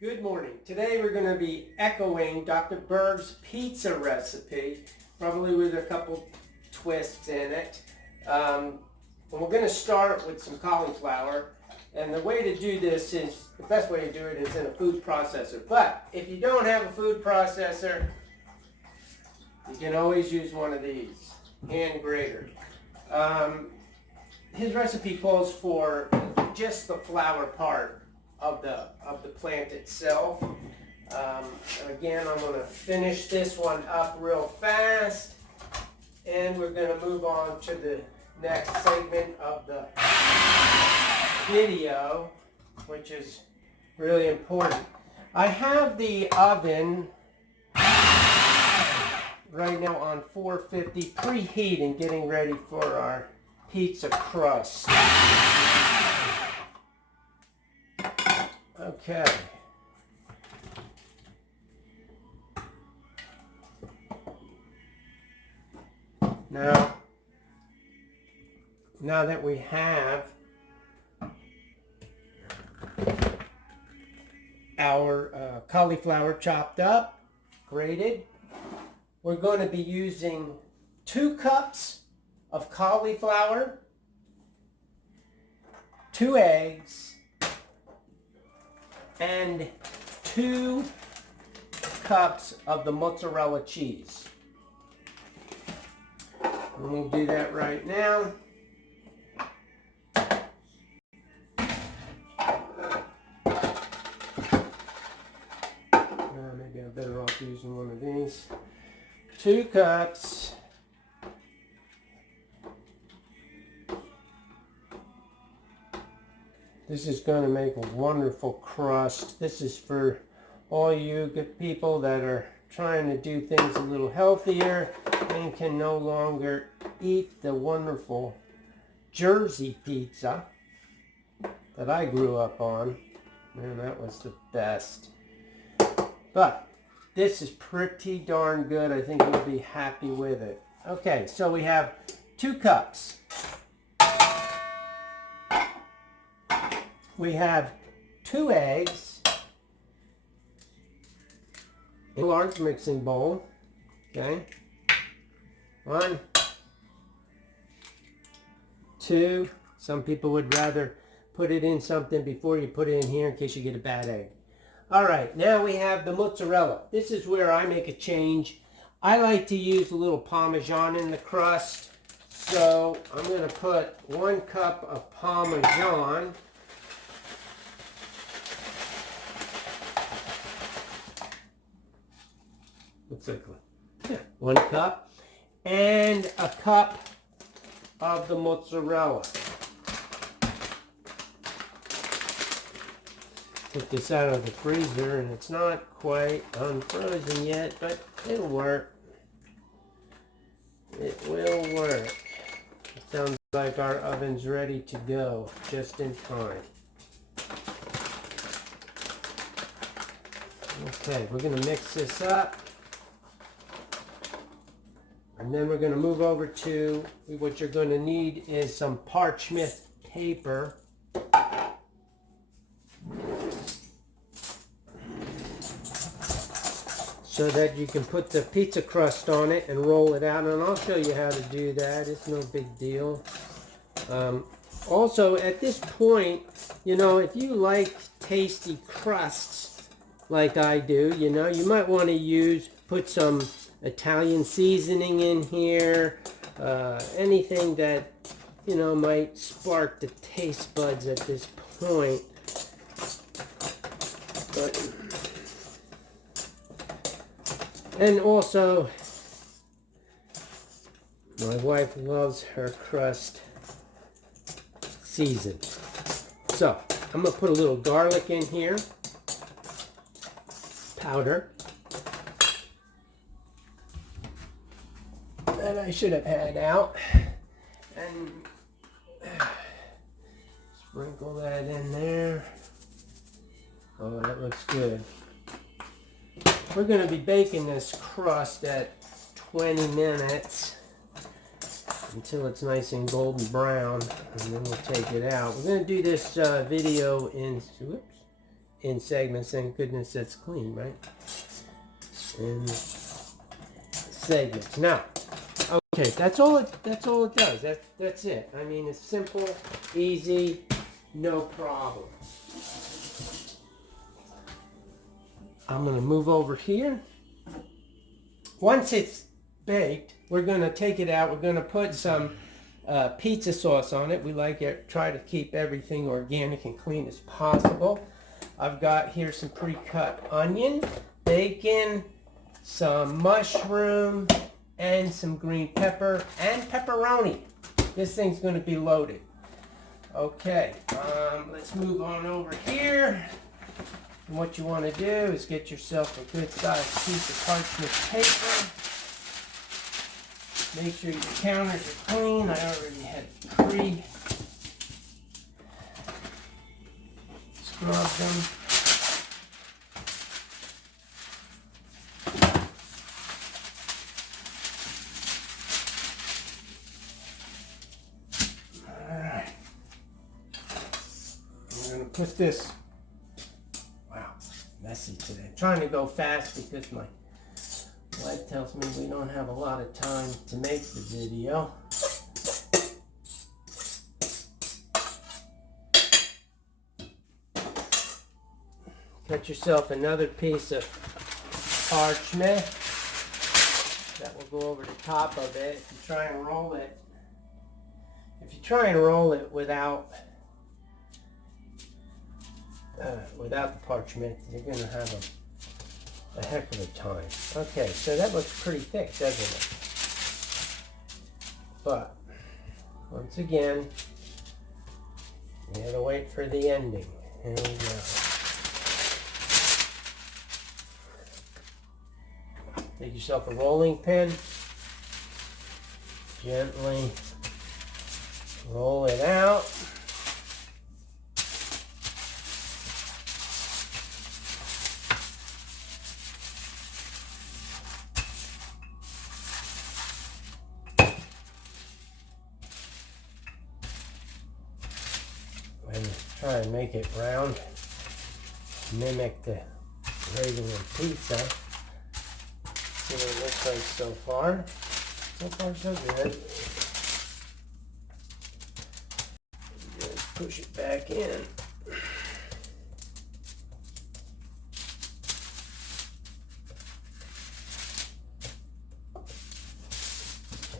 Good morning. Today we're going to be echoing Dr. Berg's pizza recipe, probably with a couple twists in it. And we're going to start with some cauliflower. And the way to do this is, the best way to do it is in a food processor. But if you don't have a food processor, you can always use one of these, hand grater. His recipe calls for just the flower part of the plant itself. And again, I'm going to finish this one up real fast, and we're going to move on to the next segment of the video, which is really important. I have the oven right now on 450 preheating, getting ready for our pizza crust. Okay. Now that we have our cauliflower chopped up, grated, we're going to be using 2 cups of cauliflower, 2 eggs, and 2 cups of the mozzarella cheese. And we'll do that right now. Maybe I'm better off using one of these. 2 cups. This is going to make a wonderful crust. This is for all you good people that are trying to do things a little healthier and can no longer eat the wonderful Jersey pizza that I grew up on. Man, that was the best. But this is pretty darn good. I think you'll be happy with it. Okay, so we have 2 cups. We have 2 eggs in a large mixing bowl. Okay. 1, 2. Some people would rather put it in something before you put it in here in case you get a bad egg. All right, now we have the mozzarella. This is where I make a change. I like to use a little Parmesan in the crust. So I'm going to put 1 cup of Parmesan. Looks like 1 cup, and a cup of the mozzarella. Took this out of the freezer, and it's not quite unfrozen yet, but it'll work. It will work. It sounds like our oven's ready to go, just in time. Okay, we're going to mix this up. And then we're going to move over to what you're going to need is some parchment paper. So that you can put the pizza crust on it and roll it out. And I'll show you how to do that. It's no big deal. Also, at this point, you know, if you like tasty crusts like I do, you know, you might want to put some Italian seasoning in here, anything that, you know, might spark the taste buds at this point. And also, my wife loves her crust seasoned. So, I'm going to put a little garlic in here, powder. That I should have had out, and sprinkle that in there. Oh, that looks good. We're going to be baking this crust at 20 minutes until it's nice and golden brown, and then we'll take it out. We're going to do this video in in segments. Thank goodness it's clean, right? In segments. Now, okay, that's all it does. That's it. I mean, it's simple, easy, no problem. I'm going to move over here. Once it's baked, we're going to take it out. We're going to put some pizza sauce on it. We like it, try to keep everything organic and clean as possible. I've got here some pre-cut onion, bacon, some mushroom, and some green pepper, and pepperoni. This thing's going to be loaded. Okay, let's move on over here. And what you want to do is get yourself a good sized piece of parchment paper. Make sure your counters are clean. I already had scrubbed them. Alright. I'm going to put this, wow, messy today. I'm trying to go fast because my wife tells me we don't have a lot of time to make the video. Cut yourself another piece of parchment that will go over the top of it. If you try and roll it, without the parchment, you're going to have a heck of a time. Okay, so that looks pretty thick, doesn't it? But once again, we gotta wait for the ending. Here we go. Take yourself a rolling pin, gently roll it out. And try and make it round, mimic the regular pizza. See what it looks like so far. So far so good. Just push it back in.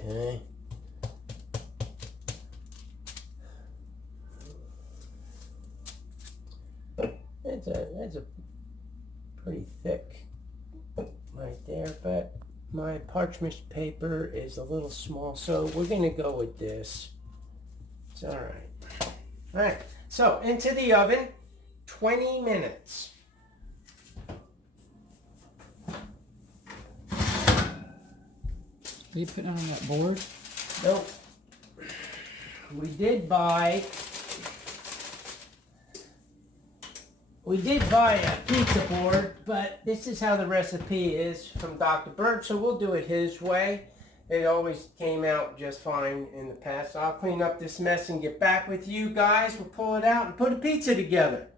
Okay. That's a pretty thick right there, but my parchment paper is a little small, so we're going to go with this. It's all right. All right, so into the oven, 20 minutes. Are you putting it on that board? Nope. We did buy a pizza board, but this is how the recipe is from Dr. Berg, so we'll do it his way. It always came out just fine in the past. So I'll clean up this mess and get back with you guys. We'll pull it out and put a pizza together.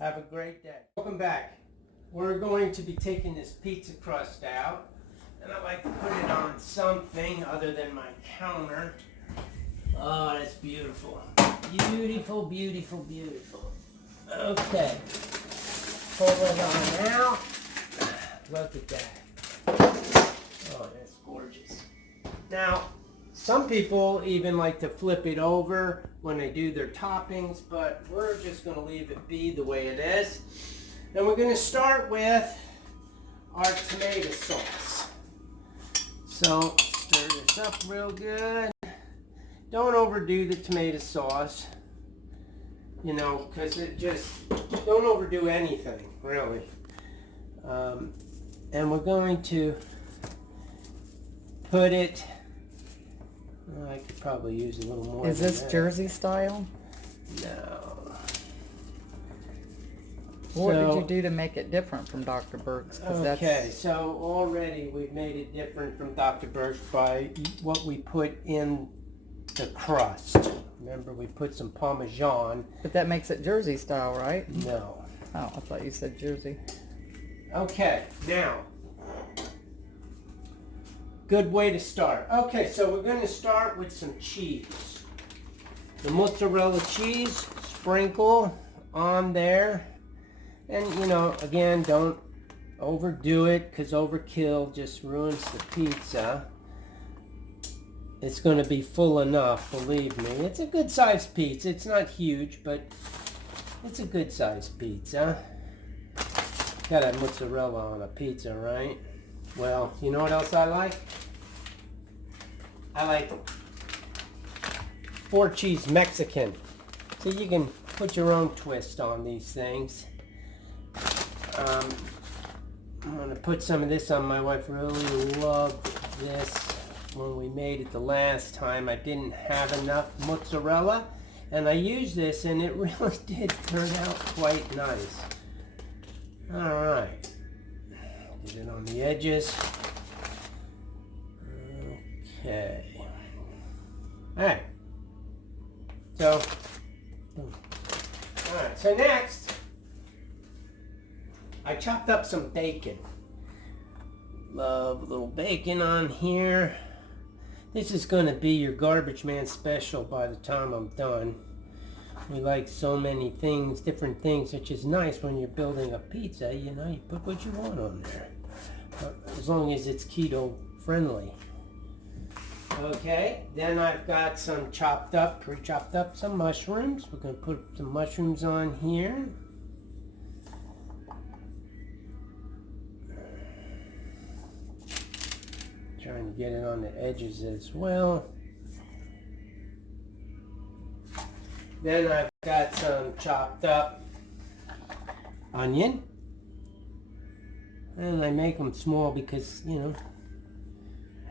Have a great day. Welcome back. We're going to be taking this pizza crust out, and I like to put it on something other than my counter. Oh, that's beautiful. Beautiful, beautiful, beautiful. Okay. Pull it on out. Look at that. Oh, that's gorgeous. Now, some people even like to flip it over when they do their toppings, but we're just going to leave it be the way it is. And we're going to start with our tomato sauce. So, stir this up real good. Don't overdo the tomato sauce, you know, because it just, don't overdo anything, really. And we're going to put it, I could probably use a little more. Is this Jersey style? No. What did you do to make it different from Dr. Berg's? Okay, so already we've made it different from Dr. Berg's by what we put in the crust. Remember, we put some Parmesan. But that makes it Jersey style, right? No. Oh, I thought you said Jersey. Okay, now, good way to start. Okay, so we're going to start with some cheese. The mozzarella cheese, sprinkle on there. And, you know, again, don't overdo it because overkill just ruins the pizza. It's going to be full enough, believe me. It's a good sized pizza. It's not huge, but it's a good sized pizza. Gotta have mozzarella on a pizza, right? Well, you know what else I like? I like 4-cheese Mexican. So you can put your own twist on these things. I'm going to put some of this on. My wife really loved this when we made it the last time. I didn't have enough mozzarella, and I used this, and it really did turn out quite nice. All right. Get it on the edges. Okay. All right. So, all right. So next, I chopped up some bacon. Love a little bacon on here. This is going to be your garbage man special by the time I'm done. We like so many things, different things, which is nice when you're building a pizza. You know, you put what you want on there. As long as it's keto friendly. Okay, then I've got some chopped up, pre-chopped up, some mushrooms. We're going to put some mushrooms on here. Trying to get it on the edges as well. Then I've got some chopped up onion. And I make them small because, you know,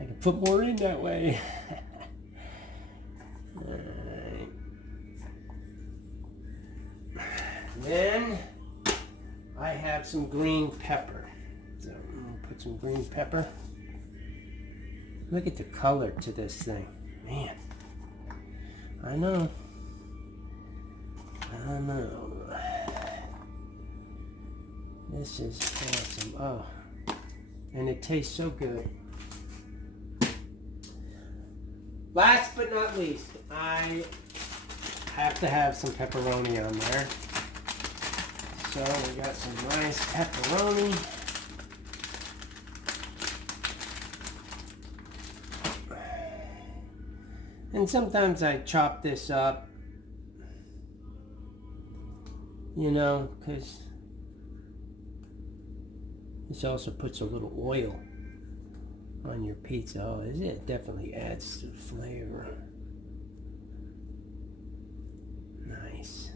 I can put more in that way. Alright. Then I have some green pepper. So I'm going to put some green pepper. Look at the color to this thing. Man. I know. This is awesome. Oh. And it tastes so good. Last but not least, I have to have some pepperoni on there. So we got some nice pepperoni. And sometimes I chop this up, you know, because this also puts a little oil on your pizza. Oh, it definitely adds to the flavor. Nice.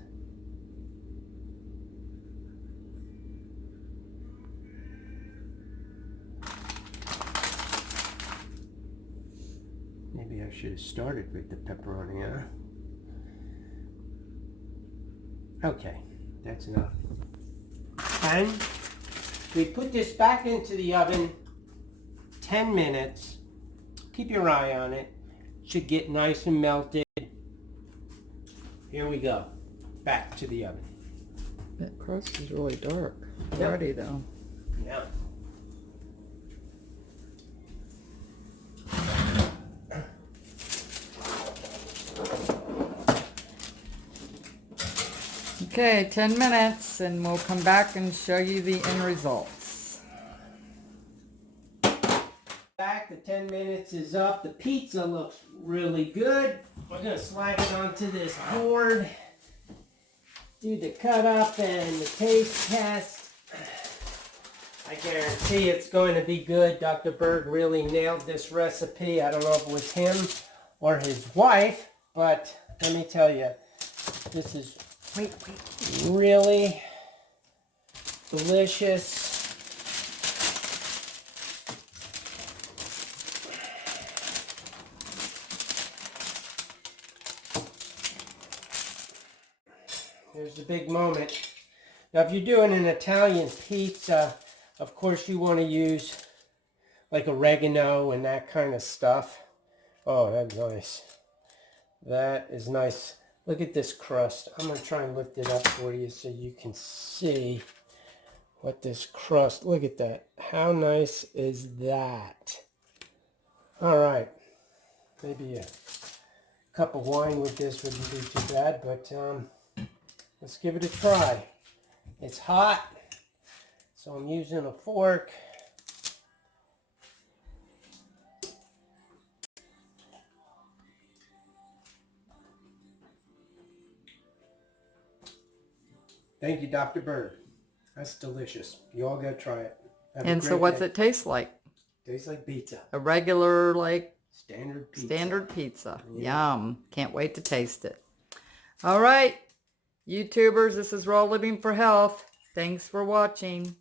Maybe I should have started with the pepperoni, huh? Okay, that's enough. And we put this back into the oven 10 minutes. Keep your eye on it. Should get nice and melted. Here we go. Back to the oven. That crust is really dark Yep. already, though. Yeah. Okay, 10 minutes, and we'll come back and show you the end results. Back, the 10 minutes is up. The pizza looks really good. We're going to slide it onto this board. Do the cut up and the taste test. I guarantee it's going to be good. Dr. Berg really nailed this recipe. I don't know if it was him or his wife, but let me tell you, this is really delicious. Here's the big moment. Now, if you're doing an Italian pizza, of course you want to use like oregano and that kind of stuff. Oh, that's nice. That is nice. Look at this crust. I'm going to try and lift it up for you so you can see what this crust, look at that. How nice is that? All right. Maybe a cup of wine with this wouldn't be too bad, but let's give it a try. It's hot, so I'm using a fork. Thank you, Dr. Bird. That's delicious. You all got to try it. Have a And so great what's day. it taste like? Tastes like pizza. A regular, like, Standard pizza. standard pizza. Yeah. Yum. Can't wait to taste it. All right, YouTubers, this is Raw Living for Health. Thanks for watching.